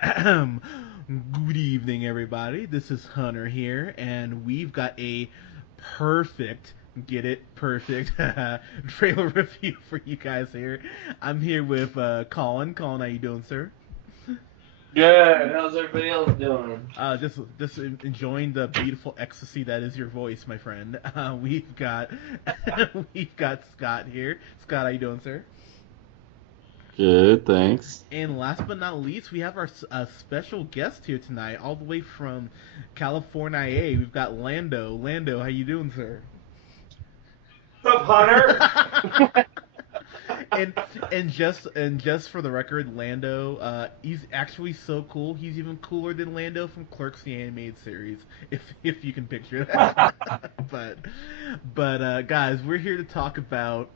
Good evening, everybody. This is Hunter here, and we've got a perfect, get it, perfect trailer review for you guys here. I'm here with Colin. Colin, how you doing, sir? Good. How's everybody else doing? Just enjoying the beautiful ecstasy that is your voice, my friend. We've got we've got Scott here. Scott, how you doing, sir? Good, thanks. And last but not least, we have our special guest here tonight, all the way from California. We've got Lando. Lando, how you doing, sir? What's up, Hunter? and and just for the record, Lando, he's actually so cool. He's even cooler than Lando from Clerks the animated series, if you can picture that. but guys, we're here to talk about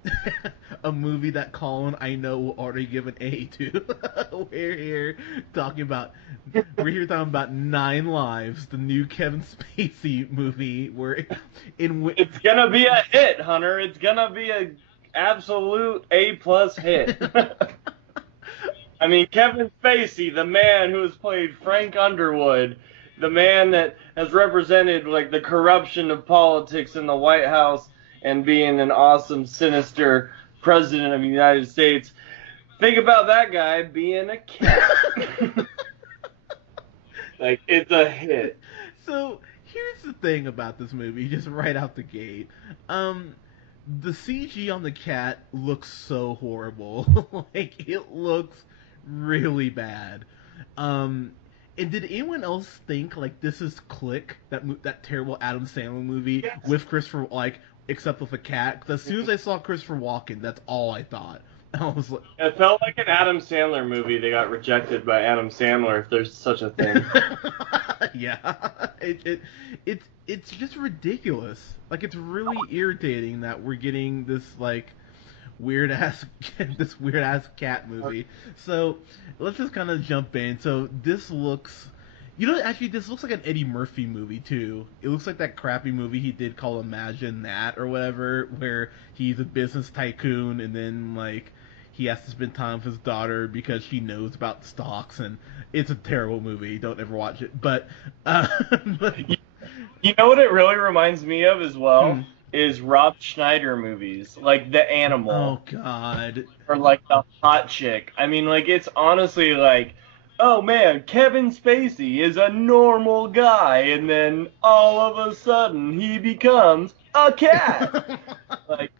a movie that Colin I know will already give an A to. we're here talking about we're here talking about Nine Lives, the new Kevin Spacey movie, where in which It's gonna be a hit, Hunter. It's gonna be a absolute A+ hit. I mean, Kevin Spacey, the man who has played Frank Underwood, the man that has represented like the corruption of politics in the White House and being an awesome, sinister president of the United States. Think about that guy being a cat. Like, it's a hit. So here's the thing about this movie, just right out the gate. The CG on the cat looks so horrible. Like it looks really bad. And did anyone else think like this is Click, that terrible Adam Sandler movie Yes. with Christopher, like, except with a cat? Because as soon as I saw Christopher Walken, that's all I thought. I was like, It felt like an Adam Sandler movie that got rejected by Adam Sandler, if there's such a thing. yeah, it's just ridiculous. Like it's really irritating that we're getting this like weird ass this weird ass cat movie. So let's just kind of jump in. So this looks, actually this looks like an Eddie Murphy movie too. It looks like that crappy movie he did called Imagine That or whatever, where he's a business tycoon and then like he has to spend time with his daughter because she knows about stocks, and it's a terrible movie. Don't ever watch it. But, but You know what it really reminds me of as well? hmm. Is Rob Schneider movies, like The Oh Animal, God. or like The Hot Chick. I mean, like, it's honestly like, oh man, Kevin Spacey is a normal guy, and then all of a sudden he becomes a cat. Like,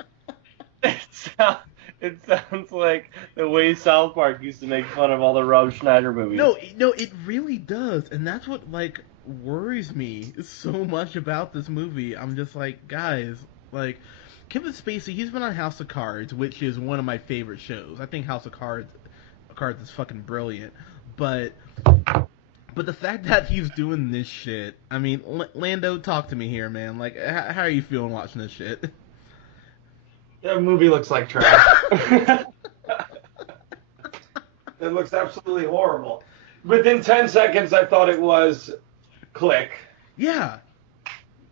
it sounds, it sounds like the way South Park used to make fun of all the Rob Schneider movies. No, it really does, and that's what like worries me so much about this movie. I'm just like, guys, like Kevin Spacey, he's been on House of Cards, which is one of my favorite shows. I think House of Cards is fucking brilliant, but the fact that he's doing this shit, I mean, Lando, talk to me here, man. Like, how are you feeling watching this shit? That movie looks like trash. It looks absolutely horrible. Within 10 seconds, I thought it was Click. Yeah,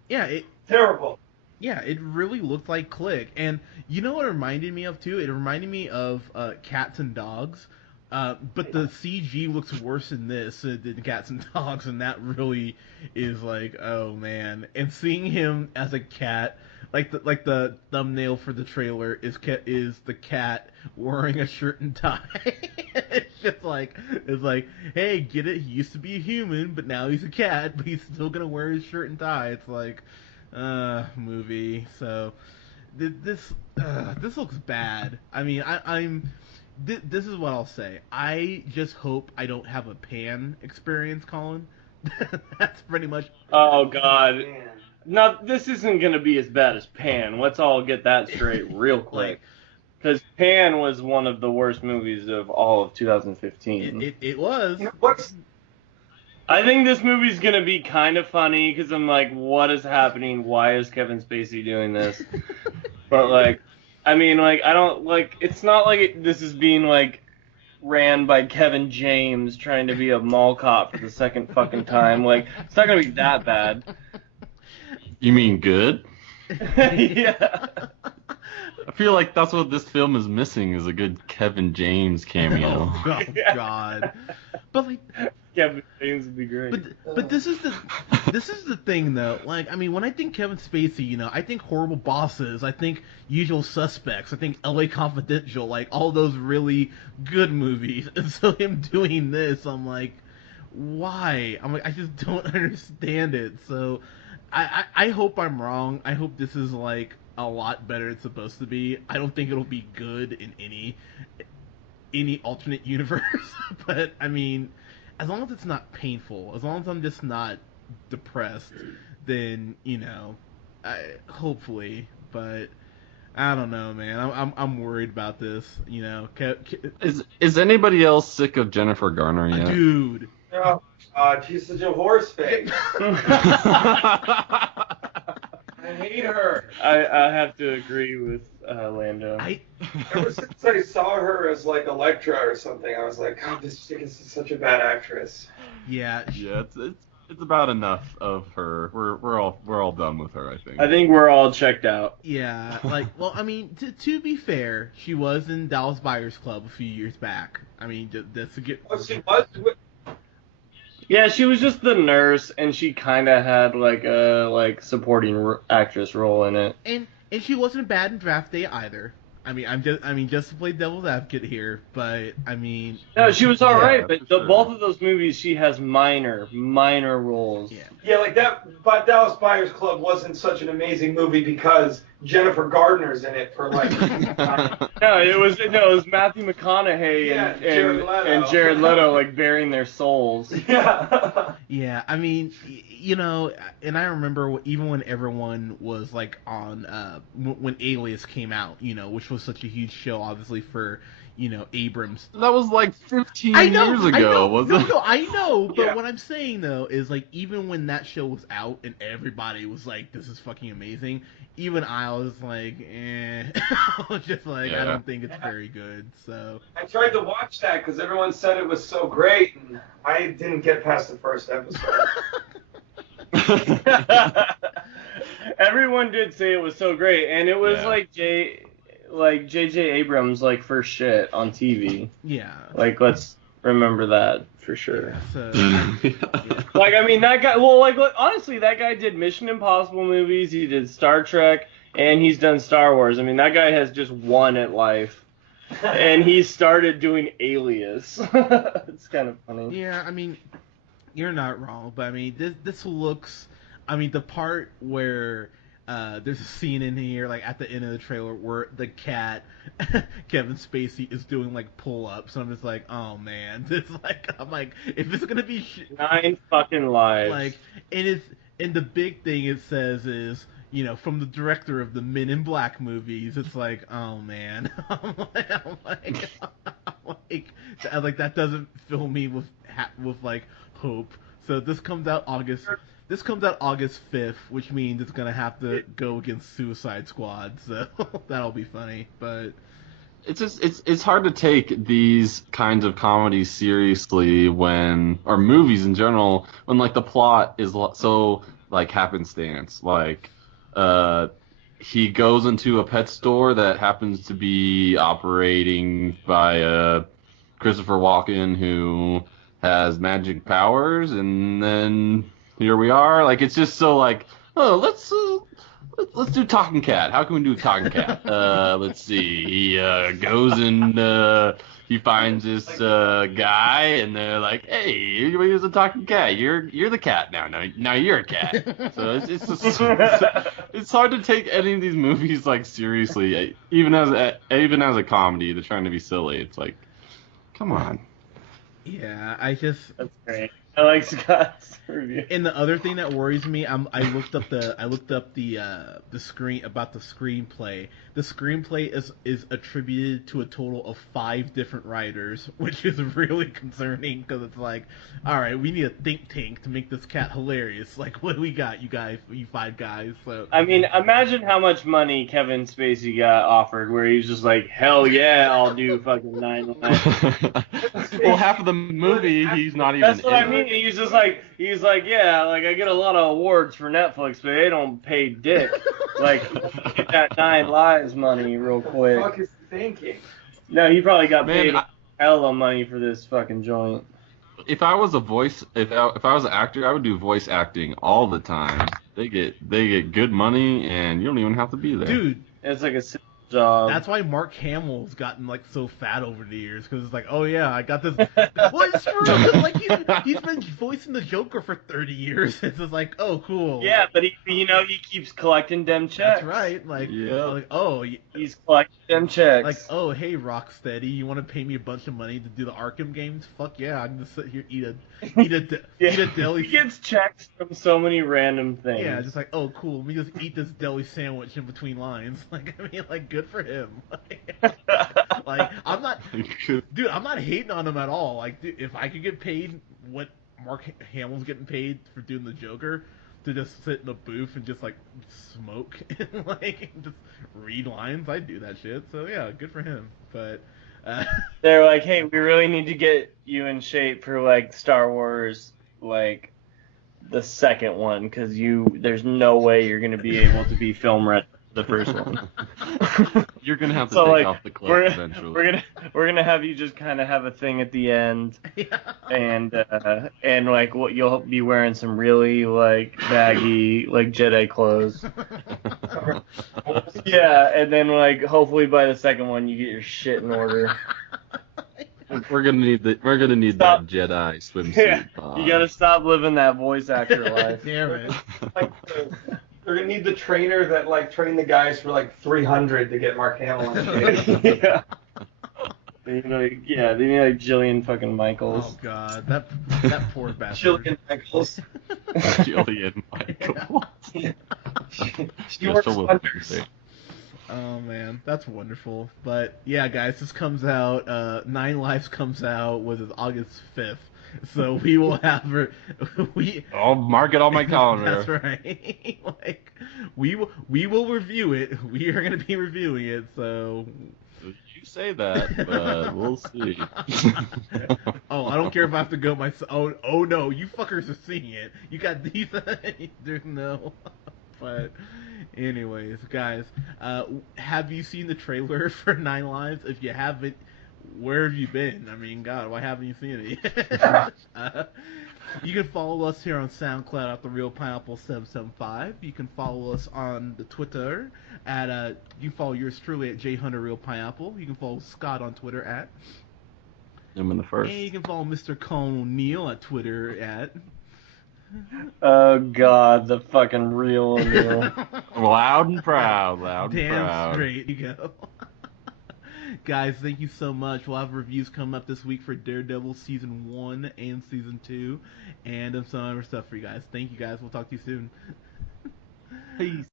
yeah, Terrible. yeah, it really looked like Click. And you know what it reminded me of too? It reminded me of Cats and Dogs. But the CG looks worse in this than Cats and Dogs, and that really is like, oh man. And seeing him as a cat, like the thumbnail for the trailer is the cat wearing a shirt and tie. It's like, hey, get it? He used to be a human, but now he's a cat, but he's still gonna wear his shirt and tie. It's like, movie. So this looks bad. I mean, this is what I'll say. I just hope I don't have a Pan experience, Colin. That's pretty much. Oh God. Man. No, this isn't going to be as bad as Pan. Let's all get that straight real quick. Because Pan was one of the worst movies of all of 2015. It was. You know, what's I think this movie's going to be kind of funny because I'm like, what is happening? Why is Kevin Spacey doing this? But, like, I mean, like, I don't, like, it's not like this is being, like, ran by Kevin James trying to be a mall cop for the second fucking time. Like, it's not going to be that bad. You mean good? Yeah. I feel like that's what this film is missing, is a good Kevin James cameo. Oh God. But like, Kevin James would be great. But this is the thing though. Like, I mean, when I think Kevin Spacey, you know, I think Horrible Bosses, I think Usual Suspects, I think L.A. Confidential, like all those really good movies. And so him doing this, I'm like, why? I'm like, I just don't understand it. So I hope I'm wrong. I hope this is like a lot better than it's supposed to be. I don't think it'll be good in any alternate universe. But I mean, as long as it's not painful, as long as I'm just not depressed, then, you know, hopefully. But I don't know, man. I'm worried about this. You know, Is anybody else sick of Jennifer Garner yet? dude. Oh, God, she's such a horse face. I hate her. I have to agree with Lando. Ever since I saw her as like Elektra or something, I was like, God, this chick is such a bad actress. Yeah. Yeah, it's about enough of her. We're all done with her, I think. I think we're all checked out. Yeah, like, well, I mean, to be fair, she was in Dallas Buyers Club a few years back. I mean, that's a good. Oh, she was. Yeah, she was just the nurse, and she kind of had like a supporting actress role in it. And she wasn't bad in Draft Day either. I mean, just to play devil's advocate here, but I mean. No, she was all Yeah, right, but for sure. both of those movies, she has minor roles. Yeah. Yeah, like that. But Dallas Buyers Club wasn't such an amazing movie because Jennifer Gardner's in it for like. No, it was Matthew McConaughey Yeah, and Jared Leto. and Jared Leto like bearing their souls. Yeah. Yeah, I mean, you know, and I remember even when everyone was like on when Alias came out, you know, which was such a huge show, obviously for, you know, Abrams. That was like 15 I know, years I ago, know, wasn't it? no, I know, but Yeah. what I'm saying though is like even when that show was out and everybody was like, "This is fucking amazing," even I was like, "Eh," I was just like, I don't think it's very good. So I tried to watch that because everyone said it was so great, and I didn't get past the first episode. Everyone did say it was so great, and it was Yeah. like J.J. Abrams' like first shit on TV. yeah, Like, let's remember that for sure. so Like, I mean, that guy. Well, like, look, honestly, that guy did Mission Impossible movies. He did Star Trek, and he's done Star Wars. I mean, that guy has just won at life, and he started doing Alias. It's kind of funny. yeah, I mean, you're not wrong, but I mean, this looks. I mean, the part where there's a scene in here, like at the end of the trailer, where the cat, Kevin Spacey, is doing like pull-ups, and I'm just like, oh man, I'm like, if it's gonna be 9 fucking lives. like, and the big thing it says is, you know, from the director of the Men in Black movies. It's like, oh man, I'm like that doesn't fill me with like hope. So this comes out August 5th, which means it's gonna have to go against Suicide Squad. So that'll be funny, but. It's hard to take these kinds of comedies seriously or movies in general, when like the plot is so like happenstance. Like, he goes into a pet store that happens to be operating by Christopher Walken, who has magic powers, and then here we are. Like, it's just so like, oh, let's do Talking Cat. How can we do Talking Cat? Let's see. He goes and he finds this guy, and they're like, "Hey, here's a talking cat. You're the cat now. Now you're a cat." So it's hard to take any of these movies like seriously, even as a comedy. They're trying to be silly. It's like, come on. Yeah, That's great. I like Scott's review. And the other thing that worries me, I looked up the screenplay. The screenplay is attributed to a total of 5 different writers, which is really concerning because it's like, all right, we need a think tank to make this cat hilarious. Like, what do we got, you guys, you 5 guys? So I mean, imagine how much money Kevin Spacey got offered, where he was just like, "Hell yeah, I'll do fucking 9 lives." Well, half of the movie he's not even. That's what I mean. He's like, yeah, like I get a lot of awards for Netflix, but they don't pay dick. Like, get that 9 lives money real What quick. the fuck is he thinking? No, he probably got Man, paid hella money for this fucking joint. if I was a voice, if I was an actor, I would do voice acting all the time. They get good money, and you don't even have to be there. Dude, It's like a simple job. that's why Mark Hamill's gotten like so fat over the years, because it's like, oh yeah, I got this. Well, it's for real, 'cause, like he's been voicing the Joker for 30 years. It's just like, oh cool. Yeah, but he keeps collecting them checks. That's right. Like, Yeah. like oh, He's collecting them checks. like oh hey Rocksteady, you want to pay me a bunch of money to do the Arkham games? Fuck yeah, I'm gonna sit here eat a deli. He gets checks from so many random things. Yeah, just like, oh cool, let me just eat this deli sandwich in between lines. Like, I mean, like, good for him. Like, I'm not, dude, I'm not hating on him at all. Like, dude, if I could get paid what Mark Hamill's getting paid for doing the Joker, to just sit in a booth and just like smoke and like just read lines, I'd do that shit. So yeah, good for him. But They're like, hey, we really need to get you in shape for like Star Wars, like the second one, because there's no way you're gonna be able to be film ready for the first one. You're gonna have to So, take like, off the clothes eventually. we're gonna have you just kind of have a thing at the end, and like what you'll be wearing some really like baggy like Jedi clothes. Yeah, and then like hopefully by the second one you get your shit in order. We're gonna need that Jedi swimsuit. Yeah, you gotta stop living that voice actor life. damn it. Like, they're gonna need the trainer that like trained the guys for like 300 to get Mark Hamill in shape. Yeah. They need like Jillian fucking Michaels. Oh god, that poor bastard. Jillian Michaels. Jillian Michaels. She works wonders. Oh man, that's wonderful. But yeah, guys, this comes out. 9 Lives comes out was August 5th. So we will have I'll mark it on my calendar. That's right. Like we will review it. We are going to be reviewing it. So You say that, but we'll see. oh, I don't care if I have to go myself. Oh no, you fuckers are seeing it. You got these. There's no. But anyways, guys, have you seen the trailer for 9 Lives? If you haven't, where have you been? I mean, God, why haven't you seen it? You can follow us here on SoundCloud at The Real Pineapple 775. You can follow us on the Twitter at you follow yours truly at JHunterRealPineapple. You can follow Scott on Twitter at I'm in the first. and you can follow Mr. Colin O'Neill at Twitter at Oh god, the fucking real O'Neill. Loud and proud, loud and Damn proud. straight you go. Guys, thank you so much. We'll have reviews coming up this week for Daredevil Season 1 and Season 2, and some other stuff for you guys. Thank you guys. We'll talk to you soon. Peace.